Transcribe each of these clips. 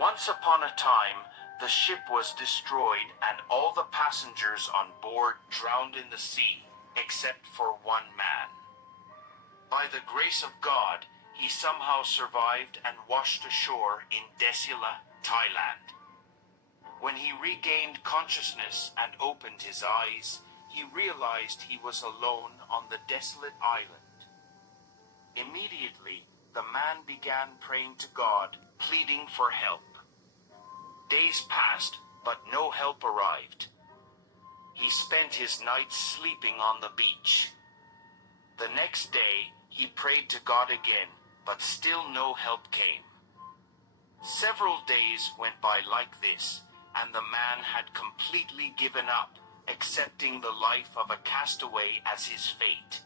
Once upon a time, the ship was destroyed and all the passengers on board drowned in the sea, except for one man. By the grace of God, he somehow survived and washed ashore in Desila, Thailand. When he regained consciousness and opened his eyes, he realized he was alone on the desolate island. Immediately, the man began praying to God, pleading for help. Days passed, but no help arrived. He spent his nights sleeping on the beach. The next day, he prayed to God again, but still no help came. Several days went by like this, and the man had completely given up, accepting the life of a castaway as his fate.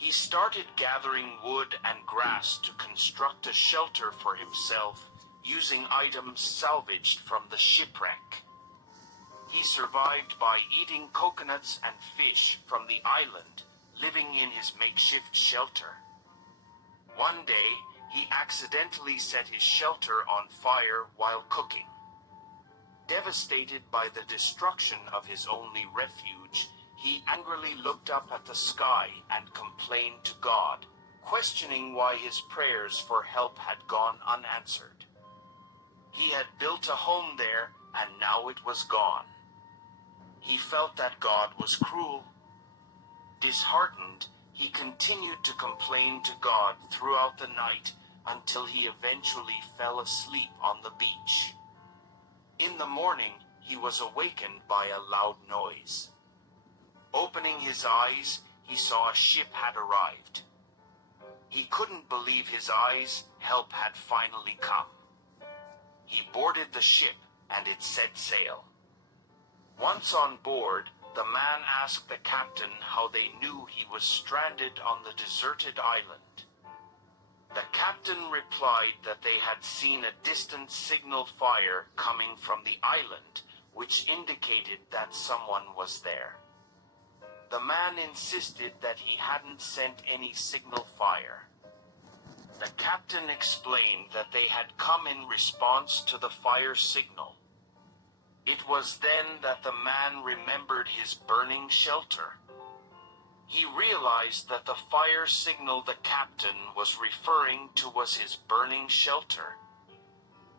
He started gathering wood and grass to construct a shelter for himself, using items salvaged from the shipwreck. He survived by eating coconuts and fish from the island, living in his makeshift shelter. One day, he accidentally set his shelter on fire while cooking. Devastated by the destruction of his only refuge, he angrily looked up at the sky and complained to God, questioning why his prayers for help had gone unanswered. He had built a home there, and now it was gone. He felt that God was cruel. Disheartened, he continued to complain to God throughout the night until he eventually fell asleep on the beach. In the morning, he was awakened by a loud noise. Opening his eyes, he saw a ship had arrived. He couldn't believe his eyes, help had finally come. He boarded the ship, and it set sail. Once on board, the man asked the captain how they knew he was stranded on the deserted island. The captain replied that they had seen a distant signal fire coming from the island, which indicated that someone was there. The man insisted that he hadn't sent any signal fire. The captain explained that they had come in response to the fire signal. It was then that the man remembered his burning shelter. He realized that the fire signal the captain was referring to was his burning shelter.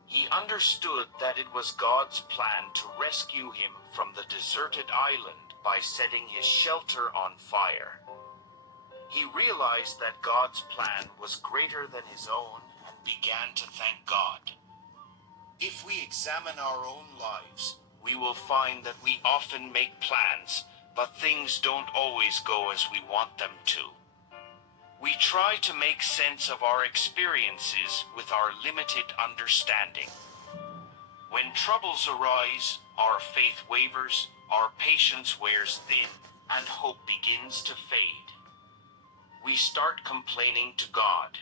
He understood that it was God's plan to rescue him from the deserted island by setting his shelter on fire. He realized that God's plan was greater than his own and began to thank God. If we examine our own lives, we will find that we often make plans, but things don't always go as we want them to. We try to make sense of our experiences with our limited understanding. When troubles arise, our faith wavers, our patience wears thin, and hope begins to fade. We start complaining to God.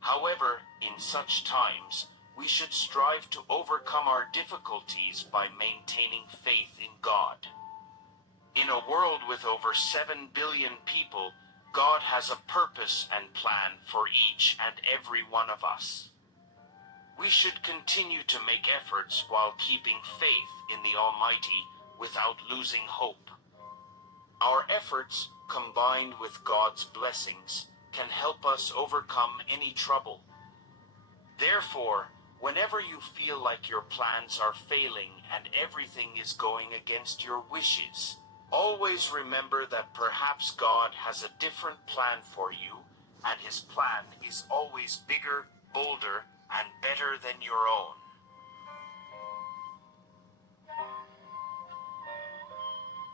However, in such times, we should strive to overcome our difficulties by maintaining faith in God. In a world with over 7 billion people, God has a purpose and plan for each and every one of us. We should continue to make efforts while keeping faith in the Almighty without losing hope. Our efforts, combined with God's blessings, can help us overcome any trouble. Therefore, whenever you feel like your plans are failing and everything is going against your wishes, always remember that perhaps God has a different plan for you, and his plan is always bigger, bolder, and better than your own.